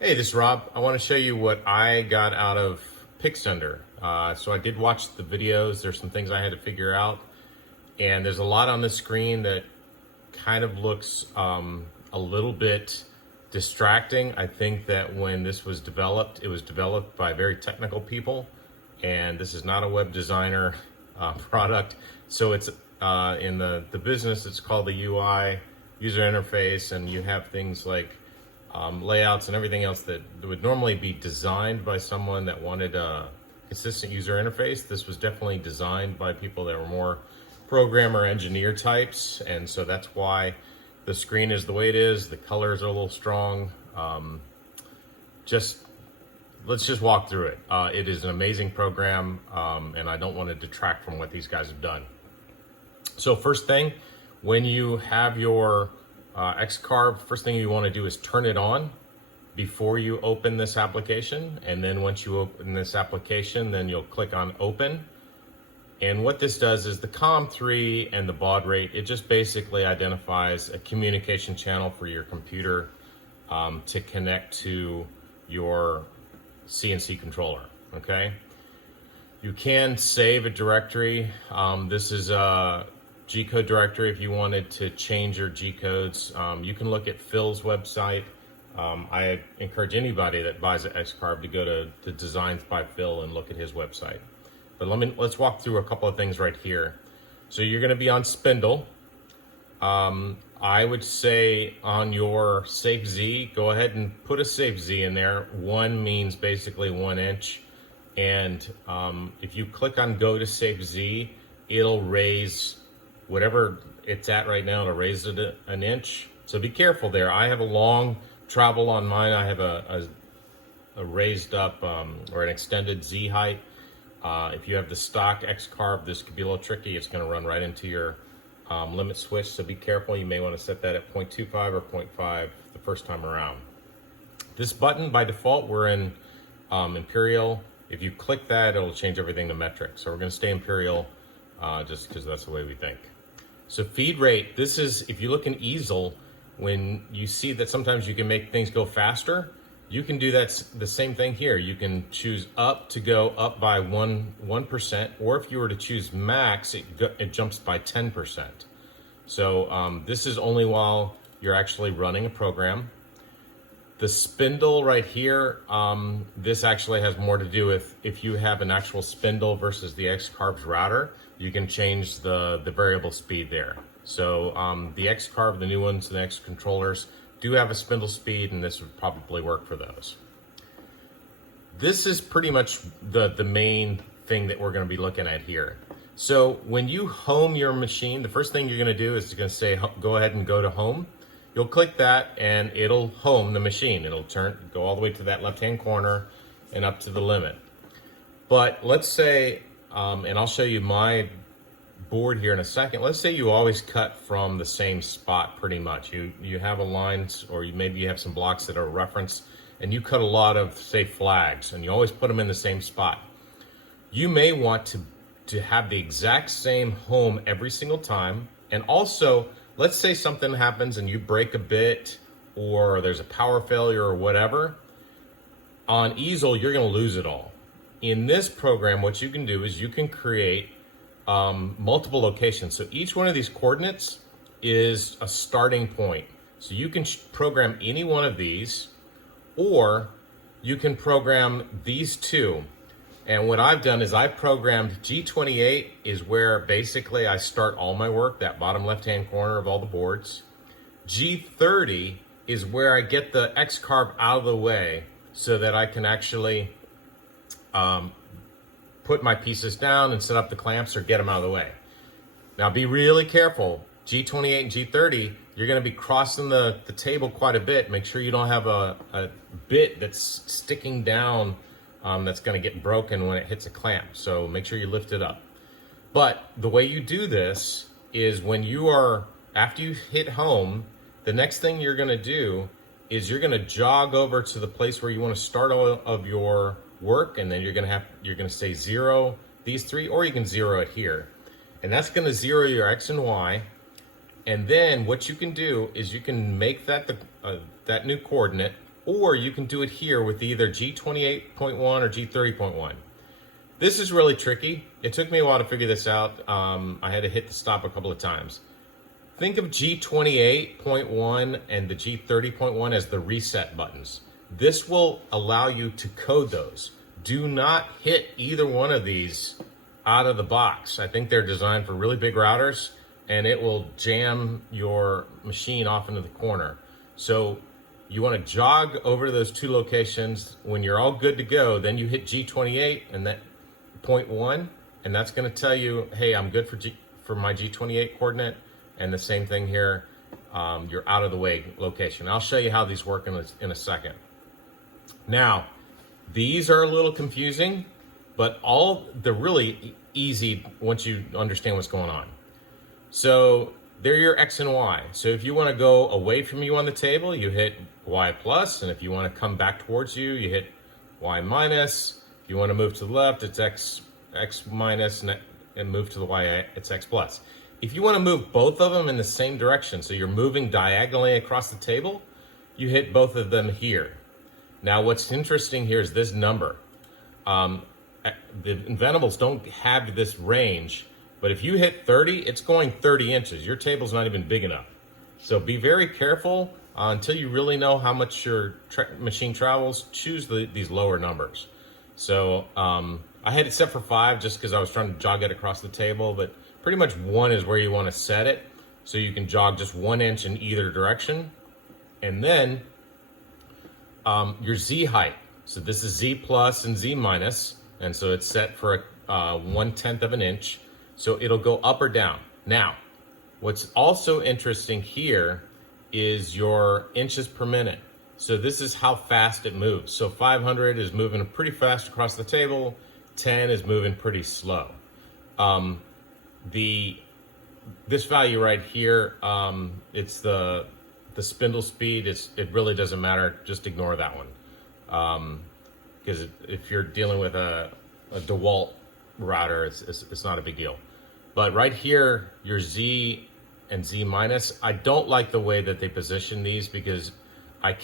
Hey, this is Rob. I want to show you what I got out of Picsender. So I did watch the videos. There's some things I had to figure out. And there's a lot on the screen that kind of looks a little bit distracting. I think that when this was developed, it was developed by very technical people. And this is not a web designer product. So it's in the business, it's called the UI, user interface, and you have things like layouts and everything else that would normally be designed by someone that wanted a consistent user interface. This was definitely designed by people that were more programmer engineer types, and so that's why the screen is the way it is. The colors are a little strong. Let's just walk through it. It is an amazing program, and I don't want to detract from what these guys have done. So first thing, when you have your Xcarve, first thing you want to do is turn it on before you open this application. And then once you open this application, then you'll click on open. And what this does is the COM3 and the baud rate, it just basically identifies a communication channel for your computer to connect to your CNC controller, okay? You can save a directory. This is a G-code directory if you wanted to change your G-codes. You can look at Phil's website. I encourage anybody that buys an Xcarve to go to Designs by Phil and look at his website. But let's walk through a couple of things right here. So you're going to be on spindle. I would say on your safe Z, go ahead and put a safe Z in there. 1 means basically 1 inch. And if you click on go to safe Z, it'll raise whatever it's at right now, to raise it an inch. So be careful there. I have a long travel on mine. I have a raised up or an extended Z height. If you have the stock Xcarve, this could be a little tricky. It's going to run right into your limit switch, so be careful. You may want to set that at 0.25 or 0.5 the first time around. This button, by default, we're in Imperial. If you click that, it'll change everything to metric. So we're going to stay Imperial just because that's the way we think. So feed rate, this is, if you look in easel, when you see that sometimes you can make things go faster, you can do that the same thing here. You can choose up to go up by 1%, or if you were to choose max, it jumps by 10%. So this is only while you're actually running a program. The spindle right here, this actually has more to do with if you have an actual spindle versus the Xcarve's router, you can change the variable speed there. So the Xcarve, the new ones, the X controllers do have a spindle speed, and this would probably work for those. This is pretty much the main thing that we're going to be looking at here. So when you home your machine, the first thing you're going to do is going to say, go ahead and go to home. You'll click that and it'll home the machine. It'll go all the way to that left-hand corner and up to the limit. But let's say, and I'll show you my board here in a second. Let's say you always cut from the same spot pretty much. You have a line, or maybe you have some blocks that are reference, and you cut a lot of, say, flags, and you always put them in the same spot. You may want to have the exact same home every single time. And also, let's say something happens and you break a bit, or there's a power failure or whatever. On easel, you're going to lose it all. In this program, what you can do is you can create multiple locations. So each one of these coordinates is a starting point. So you can program any one of these, or you can program these two. And what I've done is I programmed G28 is where basically I start all my work, that bottom left-hand corner of all the boards. G30 is where I get the Xcarve out of the way so that I can actually put my pieces down and set up the clamps or get them out of the way. Now be really careful. G28 and G30, you're going to be crossing the table quite a bit. Make sure you don't have a bit that's sticking down that's going to get broken when it hits a clamp. So make sure you lift it up. But the way you do this is after you hit home, the next thing you're going to do is you're going to jog over to the place where you want to start all of your work, and then you're going to say 0 these three, or you can 0 it here, and that's going to 0 your X and Y. And then what you can do is you can make that that new coordinate or you can do it here with either G28.1 or G30.1. This is really tricky. It took me a while to figure this out. I had to hit the stop a couple of times. Think of G28.1 and the G30.1 as the reset buttons. This will allow you to code those. Do not hit either one of these out of the box. I think they're designed for really big routers, and it will jam your machine off into the corner. So you want to jog over to those two locations. When you're all good to go, then you hit G28 and that 0.1, and that's going to tell you, hey, I'm good for my G28 coordinate. And the same thing here, your out of the way location. I'll show you how these work in a second. Now, these are a little confusing, but they're really easy once you understand what's going on. So they're your X and Y. So if you want to go away from you on the table, you hit Y plus, and if you want to come back towards you, you hit Y minus. If you want to move to the left, it's X minus, and move to the Y, it's X plus. If you want to move both of them in the same direction, so you're moving diagonally across the table, you hit both of them here. Now, what's interesting here is this number. The Inventables don't have this range, but if you hit 30, it's going 30 inches. Your table's not even big enough. So be very careful until you really know how much your machine travels. Choose these lower numbers. So I had it set for 5 just because I was trying to jog it across the table, but pretty much 1 is where you want to set it, so you can jog just 1 inch in either direction. And then your Z height. So this is Z plus and Z minus, and so it's set for a 1/10 of an inch. So it'll go up or down. Now, what's also interesting here is your inches per minute. So this is how fast it moves. So 500 is moving pretty fast across the table. 10 is moving pretty slow. This value right here, it's the spindle speed. It really doesn't matter. Just ignore that one, because if you're dealing with a DeWalt router, it's not a big deal. But right here, your Z and Z minus, I don't like the way that they position these, because I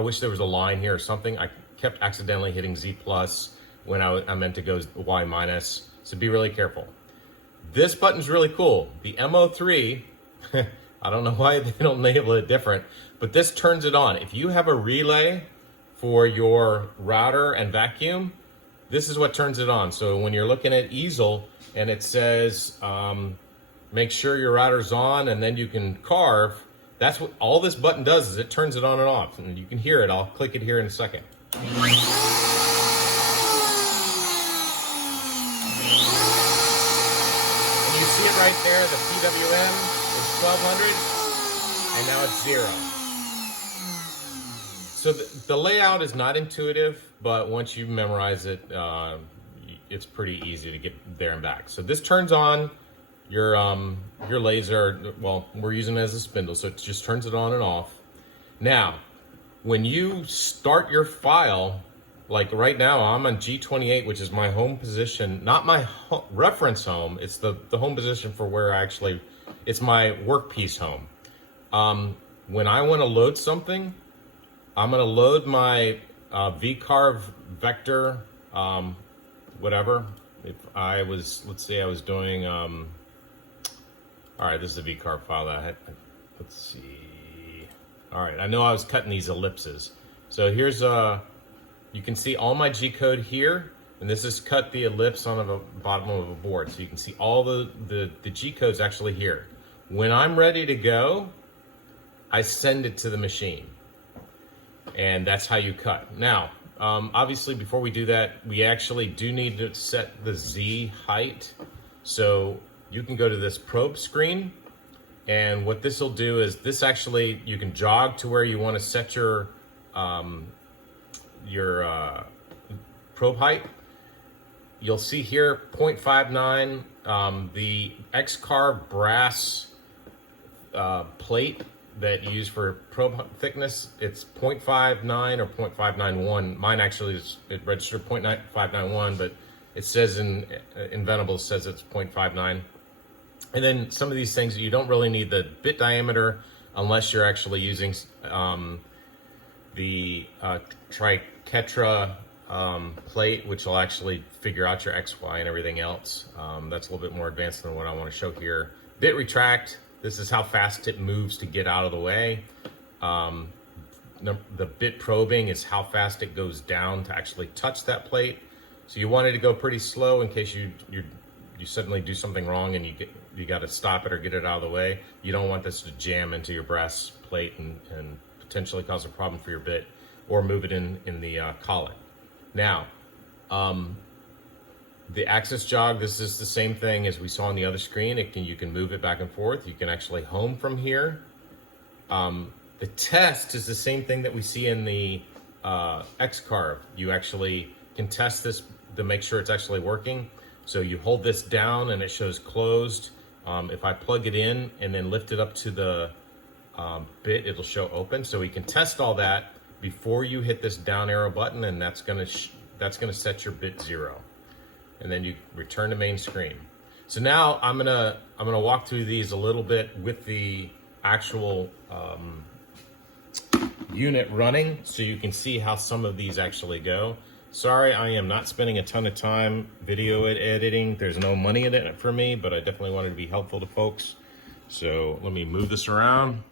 wish there was a line here or something. I kept accidentally hitting Z plus when I meant to go Y minus. So be really careful. This button's really cool. The MO3, I don't know why they don't label it different, but this turns it on. If you have a relay for your router and vacuum, this is what turns it on. So when you're looking at easel and it says, make sure your router's on and then you can carve, that's what all this button does, is it turns it on and off. And you can hear it. I'll click it here in a second. See it right there, the PWM is 1200, and now it's 0. So the layout is not intuitive, but once you memorize it, it's pretty easy to get there and back. So this turns on your laser. Well, we're using it as a spindle, so it just turns it on and off. Now, when you start your file, like right now, I'm on G28, which is my home position, not my reference home. It's the home position for where it's my workpiece home. When I want to load something, I'm going to load my Xcarve vector, whatever. Let's say I was doing, all right, this is a Xcarve file that I had, let's see. All right, I know I was cutting these ellipses. So here's you can see all my G code here, and this is cut the ellipse on the bottom of a board. So you can see all the G codes actually here. When I'm ready to go, I send it to the machine. And that's how you cut. Now, obviously before we do that, we actually do need to set the Z height. So you can go to this probe screen, and what this will do is this actually, you can jog to where you want to set your probe height. You'll see here 0.59, the Xcarve brass plate that you use for probe thickness, it's 0.59 or 0.591. Mine actually it registered 0.591, but it says in Inventables says it's 0.59. And then some of these things, you don't really need the bit diameter unless you're actually using the triquetra plate, which will actually figure out your X, Y, and everything else. That's a little bit more advanced than what I want to show here. Bit retract, this is how fast it moves to get out of the way. The bit probing is how fast it goes down to actually touch that plate. So you want it to go pretty slow in case you suddenly do something wrong and you got to stop it or get it out of the way. You don't want this to jam into your brass plate and potentially cause a problem for your bit, or move it in the collet. Now, the axis jog, this is the same thing as we saw on the other screen. You can move it back and forth. You can actually home from here. The test is the same thing that we see in the Xcarve. You actually can test this to make sure it's actually working. So you hold this down and it shows closed. If I plug it in and then lift it up to the bit, it'll show open. So we can test all that before you hit this down arrow button, and that's gonna set your bit 0. And then you return to main screen. So now I'm gonna walk through these a little bit with the actual unit running, so you can see how some of these actually go. Sorry, I am not spending a ton of time video editing. There's no money in it for me, but I definitely wanted to be helpful to folks. So let me move this around.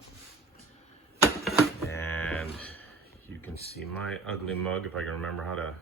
And you can see my ugly mug, if I can remember how to